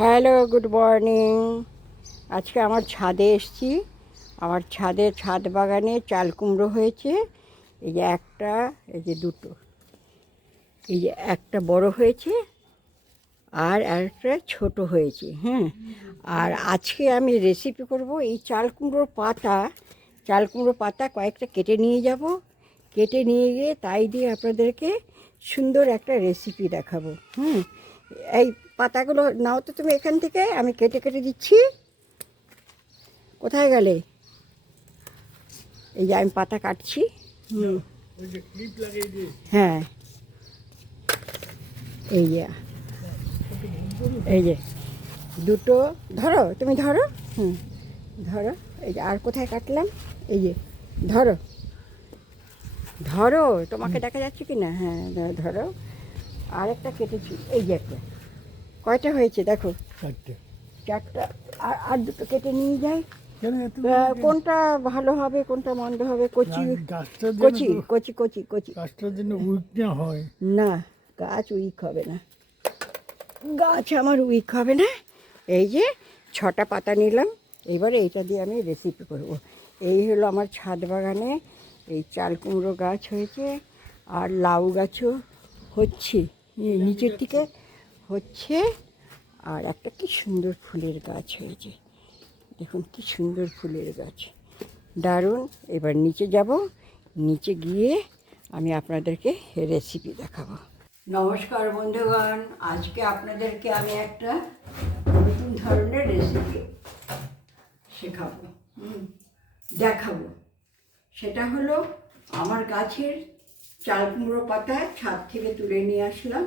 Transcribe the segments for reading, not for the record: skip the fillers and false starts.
Hello, good morning. আজকে আমার ছাদে এসেছি। আমার ছাদ বাগানে চাল কুমড়ো হয়েছে। এই যে একটা, এই যে দুটো, এই যে একটা বড় হয়েছে আর একটা ছোট হয়েছে। হ্যাঁ, আর আজকে আমি রেসিপি করব এই চাল কুমড়ো পাতা কয়েকটা কেটে নিয়ে যাব। কেটে নিয়ে গিয়ে তাই দিয়ে আপনাদেরকে সুন্দর একটা রেসিপি দেখাবো। এই পাতাগুলো নাও তো তুমি এখান থেকে, আমি কেটে কেটে দিচ্ছি। কোথায় গেলে? এই যে আমি পাতা কাটছি। হ্যাঁ, এই যে এই যে দুটো ধরো, তুমি ধরো। ধরো। এই যে আর কোথায় কাটলাম? এই যে ধরো ধরো, তোমাকে দেখা যাচ্ছে কি না? হ্যাঁ, ধরো। আর একটা কেটেছি, এই যে একটা। কয়টা হয়েছে দেখো? চারটা। আর দুটো কেটে নিয়ে যাই। কোনটা ভালো হবে, কোনটা মন্দ হবে? কচি কচি কচি কচি কচি গাছটার জন্য উইক না হয় না, গাছ উইক হবে না, গাছ আমার উইক হবে না। এই যে 6টা পাতা নিলাম। এবারে এইটা দিয়ে আমি রেসিপি করব। এই হলো আমার ছাদ বাগানে এই চাল কুমড়ো গাছ হয়েছে, আর লাউ গাছও হচ্ছে, নিচের দিকে হচ্ছে। আর একটা কি সুন্দর ফুলের গাছ হয়েছে, দেখুন কি সুন্দর ফুলের গাছ, দারুণ। এবার নিচে যাব, নিচে গিয়ে আমি আপনাদেরকে রেসিপি দেখাবো। নমস্কার বন্ধুগণ, আজকে আপনাদেরকে আমি একটা নতুন ধরনের রেসিপি শেখাবো, দেখাবো। সেটা হলো আমার গাছের চাল কুমড়ো পাতা ছাদ থেকে তুলে নিয়ে আসলাম।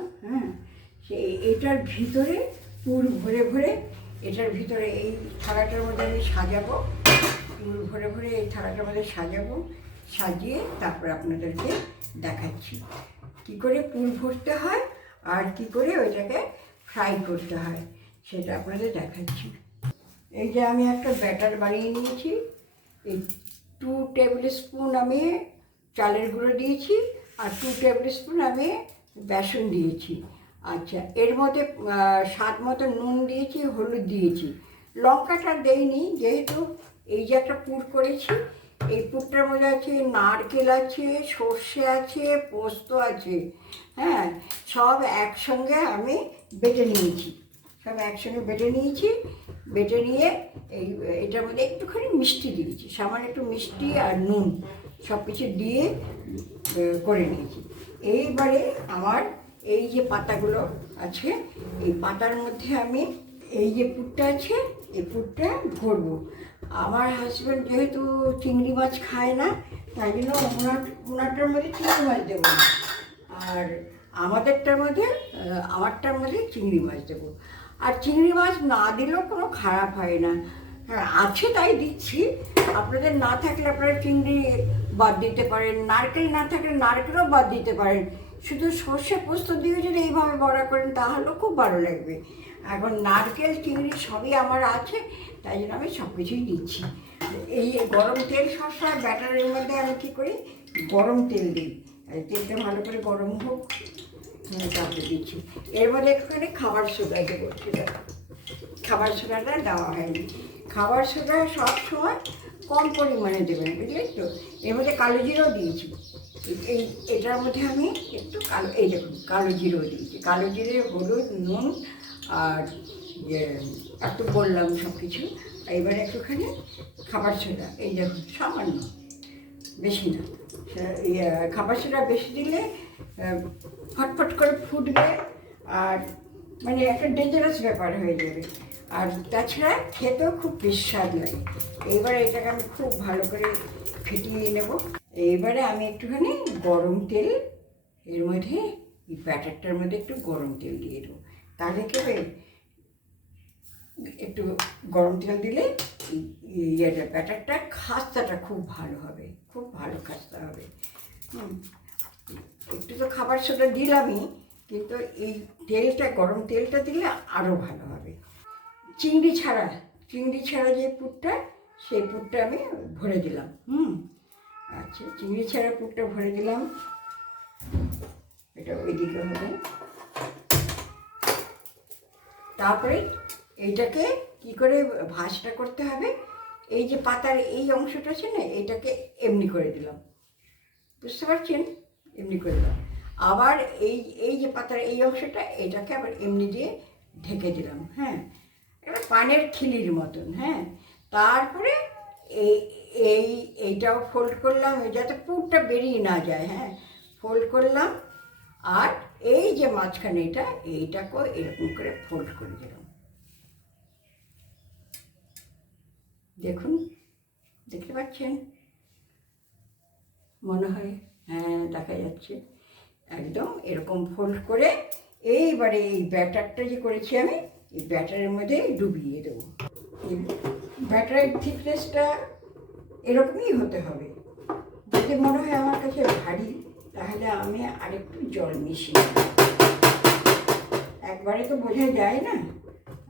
এটার ভিতরে পুর ভরে ভরে, এটার ভিতরে এই থালাটার মধ্যে আমি সাজাবো, পুর ভরে ভরে এই থালাটার মধ্যে সাজাবো। সাজিয়ে তারপর আপনাদেরকে দেখাচ্ছি কী করে পুর ভরতে হয় আর কি করে ওইটাকে ফ্রাই করতে হয়, সেটা আপনাদের দেখাচ্ছি। এই যে আমি একটা ব্যাটার বানিয়ে নিয়েছি। এই 2 টেবিল স্পুন আমি চালের গুঁড়ো দিয়েছি, আর 2 টেবিল স্পুন আমি বেসন দিয়েছি। আচ্ছা, এর মধ্যে স্বাদ মতো নুন দিয়েছি, হলুদ দিয়েছি, লঙ্কাটা দেইনি, যেহেতু এই যে একটা পুর করেছি, এই পুরটার মধ্যে আছে নারকেল আছে, সর্ষে আছে, পোস্ত আছে। হ্যাঁ, সব একসঙ্গে আমি বেটে নিয়েছি, বেটে নিয়ে এটার মধ্যে একটুখানি মিষ্টি দিয়েছি, সামান্য একটু মিষ্টি আর নুন সব কিছু দিয়ে করে নিয়েছি। এইবারে আমার এই যে পাতাগুলো আছে, এই পাতার মধ্যে আমি এই যে পুরটা আছে, এই পুরটা ভরবো। আমার হাজব্যান্ড যেহেতু চিংড়ি মাছ খায় না, তাই জন্য ওনারটার মধ্যে চিংড়ি মাছ দেবো না, আর আমারটার মধ্যে চিংড়ি মাছ দেবো। আর চিংড়ি মাছ না দিলেও কোনো খারাপ হয় না। হ্যাঁ, আছে তাই দিচ্ছি। আপনাদের না থাকলে আপনারা চিংড়ি বাদ দিতে পারেন, নারকেল না থাকলে নারকেলও বাদ দিতে পারেন। শুধু সর্ষে পোস্ত দিয়ে যদি এইভাবে বড়া করেন তাহলেও খুব ভালো লাগবে। এখন নারকেল চিংড়ি সবই আমার আছে, তাই জন্য আমি সব কিছুই দিচ্ছি। এই গরম তেল সবসময় ব্যাটারের মধ্যে আমি কী করি, গরম তেল দিই। তেলটা ভালো করে গরম হোক, তারপরে দিচ্ছি। এর মধ্যে একটুখানি খাবার সোডা দেবো। খাবার সোডাটা দেওয়া হয়নি। খাবার সোডা সব সময় কম পরিমাণে দেবেন, বুঝলেন তো। এর মধ্যে কালো জিরেও দিয়েছি। এটার মধ্যে আমি একটু এই দেখুন কালো জিরেও দিয়েছি। কালো জিরে, হলুদ, নুন আর একটু বললাম সব কিছু। এবারে একটুখানি খাবার সোডা, এই দেখুন সামান্য, বেশি না। খাবার সোডা বেশি দিলে ফটফট করে ফুটবে, আর মানে একটা ডেঞ্জারাস ব্যাপার হয়ে যাবে। আর তাছাড়া খেতেও খুব বেশ স্বাদ লাগে। এইবারে এটাকে আমি খুব ভালো করে ফেটিয়ে নেব। এইবারে আমি একটুখানি গরম তেল এর মধ্যে, এই ব্যাটারটার মধ্যে একটু গরম তেল দিয়ে দেবো। তাহলে কি হবে, একটু গরম তেল দিলে ব্যাটারটা খাস্তাটা খুব ভালো হবে, খুব ভালো খাস্তা হবে। একটু তো খাবার সোডা দিলামই, কিন্তু এই তেলটা, গরম তেলটা দিলে আরও ভালো হবে। চিংড়ি ছাড়া যে পুরটা, সেই পুরটা আমি ভরে দিলাম। আচ্ছা, চিংড়ি ছাড়া পুরটা ভরে দিলাম। এটা ওইদিকে হবে। তারপরে এইটাকে কি করে ভাঁজটা করতে হবে, এই যে পাতার এই অংশটা আছে না, এইটাকে এমনি করে দিলাম, বুঝতে পারছেন, এমনি করে দিলাম। আবার এই এই যে পাতার এই অংশটা, এটাকে আবার এমনি দিয়ে ঢেকে দিলাম। হ্যাঁ, এবার পানের খিলির মতন। হ্যাঁ, তারপরে এই এই এইটাও ফোল্ড করলাম যাতে পুরটা বেরিয়ে না যায়। হ্যাঁ, ফোল্ড করলাম, আর এই যে মাঝখানে এইটাকেও এরকম করে ফোল্ড করে দিলাম। দেখুন, দেখতে পাচ্ছেন মনে হয়? হ্যাঁ, দেখা যাচ্ছে। একদম এরকম ফোল্ড করে এইবারে এই ব্যাটারটা যে করেছি আমি, এই ব্যাটারের মধ্যে ডুবিয়ে দেবো। এই ব্যাটারের থিকনেসটা এরকমই হতে হবে। যদি মনে হয় আমার কাছে ভারী, তাহলে আমি আরেকটু জল মিশিয়ে দেব। একবারে তো বোঝা যায় না,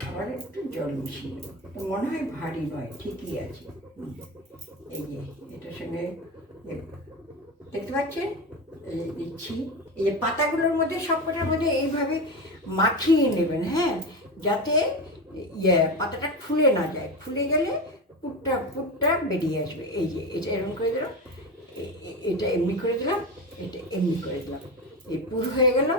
আবার একটু জল মিশিয়ে দেবো। তো মনে হয় ভারী নয়, ঠিকই আছে। এই যে এটার সঙ্গে দেখতে পাচ্ছেন, এই দিচ্ছি। এই যে পাতাগুলোর মধ্যে সবকটার মধ্যে এইভাবে মাখিয়ে নেবেন। হ্যাঁ, যাতে পাতাটা ফুলে না যায়। ফুলে গেলে পুরটা বেরিয়ে আসবে। এই যে এটা এরকম করে দিলাম, এটা এমনি করে দিলাম, এটা এমনি করে দিলাম, এই পুর হয়ে গেল।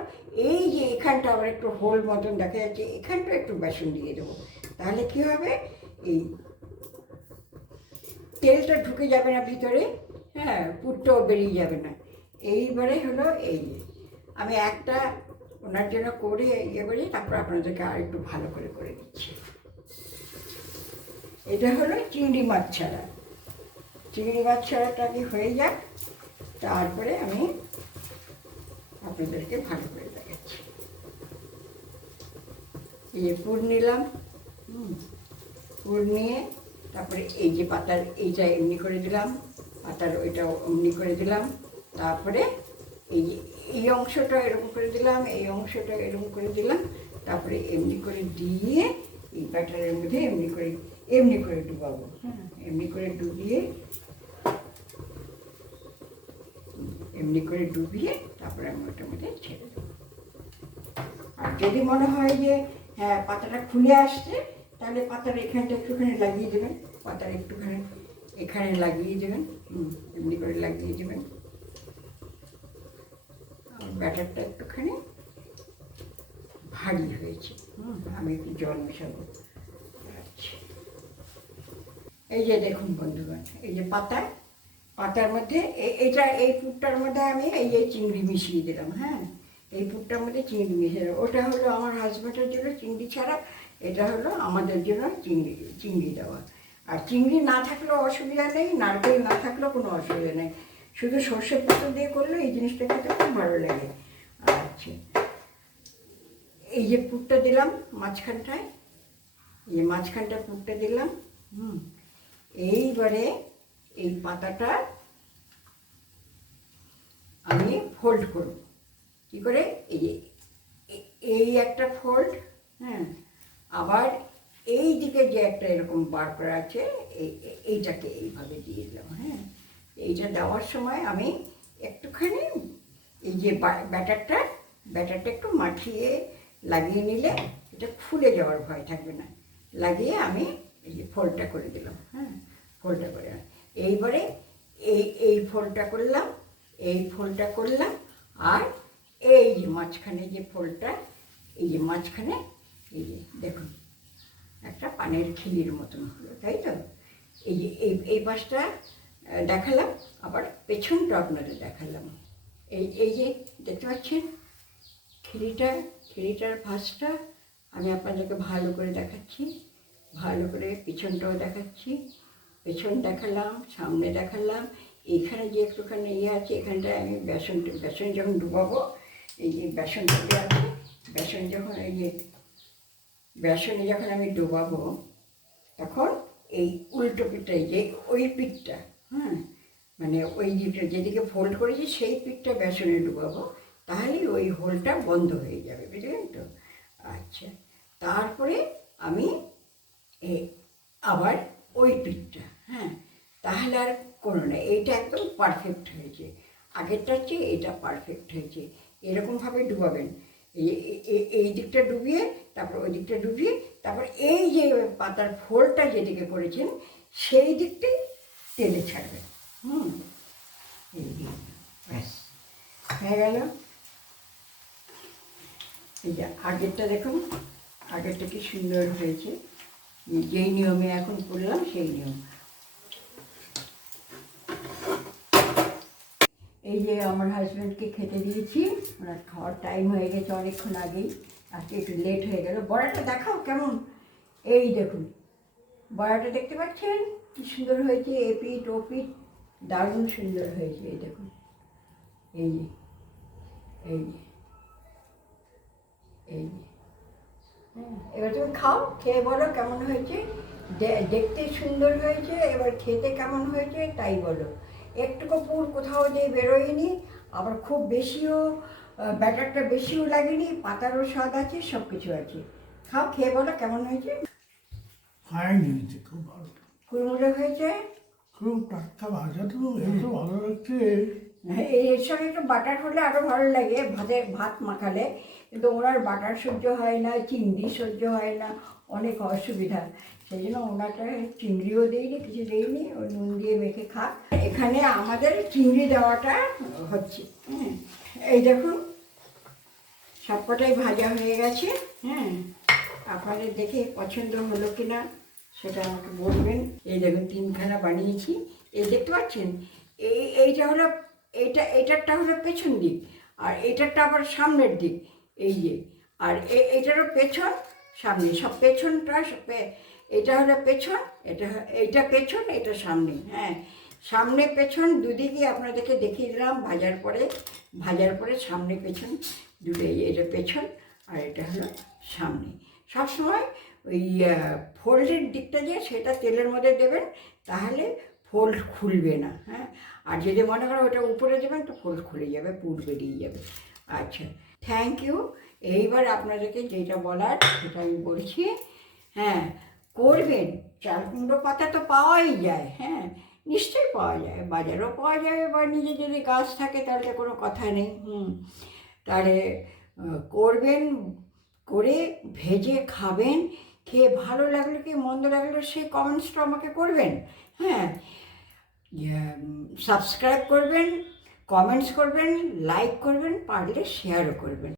এই যে এখানটা আবার একটু হোল মতন দেখা যাচ্ছে, এখানটা একটু বেসন দিয়ে দেবো। তাহলে কি হবে, এই তেলটা ঢুকে যাবে না ভিতরে। হ্যাঁ, পুরটাও বেরিয়ে যাবে না। এইবারে হলো এই যে আমি একটা ওনার জন্য করে করি, তারপর আপনাদেরকে আর একটু ভালো করে করে দিচ্ছি। এটা হলো চিংড়ি মাছ ছাড়া। চিংড়ি মাছ ছাড়াটা কি হয়ে যাক, তারপরে আমি আপনাদেরকে ভালো করে দেখাচ্ছি। এই যে পুর নিলাম, পুর নিয়ে তারপরে এই যে পাতার এইটা এমনি করে দিলাম, পাতার ওইটাও এমনি করে দিলাম। তারপরে এই যে এই অংশটা এরকম করে দিলাম, এই অংশটা এরকম করে দিলাম। তারপরে এমনি করে দিয়ে এই ব্যাটারের মধ্যে এমনি করে ডুবাবো। হ্যাঁ, এমনি করে ডুবিয়ে তারপরে আমি ওটার মধ্যে ছেড়ে দেবো। আর যদি মনে হয় যে হ্যাঁ পাতাটা খুলে আসছে, তাহলে পাতার এখানটা একটুখানি লাগিয়ে দেবেন, পাতার একটুখানি এখানে লাগিয়ে দেবেন। এমনি করে লাগিয়ে দেবেন। আর ব্যাটারটা একটুখানি ভারী হয়েছে। আমি একটু জল মেশাবো। আচ্ছা, এই যে দেখুন বন্ধুগণ, এই যে পাতার মধ্যে এই পুরটার মধ্যে আমি এই যে চিংড়ি মিশিয়ে দিলাম। হ্যাঁ, এই পুরটার মধ্যে চিংড়ি মিশিয়ে দিলাম। ওটা হলো আমার হাজব্যান্ডের জন্য চিংড়ি ছাড়া, এটা হলো আমাদের জন্য চিংড়ি দেওয়া। আর চিংড়ি না থাকলেও অসুবিধা নেই, নারকেল না থাকলেও কোনো অসুবিধা নেই, শুধু সর্ষের পাতা দিয়ে করলে এই জিনিসটা খেতে খুব ভালো লাগে। আচ্ছা, এই যে পুরটা দিলাম মাঝখানটায়, এই যে মাঝখানটায় পুরটা দিলাম। এইবারে এই পাতাটা আমি ফোল্ড করব। কী করে, এই যে এই একটা ফোল্ড। হ্যাঁ, আবার এই দিকে যে একটা এরকম বার করা আছে, এইটাকে এইভাবে দিয়ে দিলাম। হ্যাঁ, এইটা দেওয়ার সময় আমি একটুখানি এই যে ব্যাটারটা একটু মাখিয়ে লাগিয়ে নিলে এটা ফুলে যাওয়ার ভয় থাকবে না। লাগিয়ে আমি এই যে ফোল্ডটা করে দিলাম। হ্যাঁ, ফোল্ডটা করে এইবারে এই ফোল্ডটা করলাম, আর এই যে মাঝখানে যে ফোল্ডটা, এই যে মাঝখানে এই যে দেখুন একটা পানের খিলির মতন হলো, তাই তো? এই যে এই পাশটা দেখালাম, আবার পেছনটা আপনাদের দেখালাম। এই যে দেখতে পাচ্ছেন খিলিটার ভাঁজটা আমি আপনাদেরকে ভালো করে দেখাচ্ছি, ভালো করে পিছনটাও দেখাচ্ছি। পেছন দেখালাম, সামনে দেখালাম। এইখানে যে একটুখানি আছে, এখানটায় আমি বেসন যখন ডুবাবো, এই যে বেসনটাতে আছে, বেসনে যখন আমি ডুবাবো, তখন এই উল্টো পিঠটা, এই যে ওই পিঠটা, হ্যাঁ, মানে ওই যেদিকে ফোল্ড করেছি সেই পিঠটা বেসনে ডুবাবো, তাহলেই ওই হোলটা বন্ধ হয়ে যাবে, বুঝলেন তো? আচ্ছা, তারপরে আমি আবার ওই পিঠটা, হ্যাঁ, তাহলে আর কোনো না, এইটা একদম পারফেক্ট হয়েছে, আগেরটার চেয়ে এটা পারফেক্ট হয়েছে। এরকমভাবে ডুবাবেন, এই দিকটা ডুবিয়ে তারপর ওই দিকটা ডুবিয়ে তারপর এই পাতার ফোলটা যেদিকে করেছেন সেই দিকটাই তেলে ছাড়বেন। এই যে, ব্যাস হয়ে গেল। এই যে আগেরটা দেখুন, আগেরটা কি সুন্দর হয়েছে, যেই নিয়মে এখন করলাম সেই নিয়ম। এই যে আমার হাজব্যান্ডকে খেতে দিয়েছি, ওনার খাওয়ার টাইম হয়ে গেছে অনেকক্ষণ আগেই, আজকে একটু লেট হয়ে গেল। বড়াটা দেখাও কেমন, এই দেখুন বড়াটা দেখতে পাচ্ছেন কি সুন্দর হয়েছে, এপিট ওপিট দারুণ সুন্দর হয়েছে। এই দেখুন, এই যে এই যে এই যে, এবার তুমি খাও, খেয়ে বলো কেমন হয়েছে। দেখতে সুন্দর হয়েছে, এবার খেতে কেমন হয়েছে তাই বলো। একটুকু পুর কোথাও দিয়ে বেরোয়নি, আবার খুব বেশিও ব্যাটারটা বেশিও লাগেনি, পাতারও স্বাদ আছে, সব কিছু আছে। খাও, খেয়ে বলো কেমন হয়েছে। ফাইন হয়েছে, খুব ভালো, কুড়মুড়ে হয়েছে। খুব টাটকা ভাজা, তো এত ভালো লাগছে। এর সঙ্গে একটু বাটার হলে আরও ভালো লাগে, ভাত মাখালে, কিন্তু ওনার বাটার সহ্য হয় না, চিংড়ি সহ্য হয় না, অনেক অসুবিধা। সেই জন্য ওনাটা চিংড়িও দিইনি, কিছু দিইনি, ওই নুন দিয়ে মেখে খা। এখানে আমাদের চিংড়ি দেওয়াটা হচ্ছে। এই দেখুন সবকটাই ভাজা হয়ে গেছে। আপনাদের দেখে পছন্দ হলো কিনা সেটা আমাকে বলবেন। এই দেখুন তিনখানা বানিয়েছি, এই দেখতে পাচ্ছেন, এইটা হলো, এইটারটা হলো পেছন দিক, আর এইটারটা আবার সামনের দিক। এই যে, আর এইটারও পেছন সামনে, সব পেছনটা এটা হলো পেছন, এইটা পেছন, এটা সামনে। সামনে পেছন দুদিকে আপনাদেরকে দেখিয়ে দিলাম ভাজার পরে সামনে পেছন দুটো, এটা পেছন আর এটা হলো সামনে। সবসময় ওই ফোল্ডের দিকটা যে সেটা তেলের মধ্যে দেবেন, তাহলে ফোল্ড খুলবে না। আর যদি মনে করেন ওটা উপরে দেবেন তো ফোল্ড খুলে যাবে, পুর বেরিয়ে যাবে। আচ্ছা, থ্যাংক ইউ। এইবার আপনাদেরকে যেটা বলার সেটা আমি বলছি। করবেন, চাল কুমড়ো পাতা তো পাওয়াই যায়, নিশ্চয়ই পাওয়া যায়, বাজারেও পাওয়া যাবে, বা নিজে যদি গাছ থাকে তাহলে কোনো কথা নেই। তাহলে করবেন, করে ভেজে খাবেন, খেয়ে ভালো লাগলো কি মন্দ লাগলো সেই কমেন্টসটা আমাকে করবেন। সাবস্ক্রাইব করবেন, কমেন্টস করবেন, লাইক করবেন, পারলে শেয়ারও করবেন।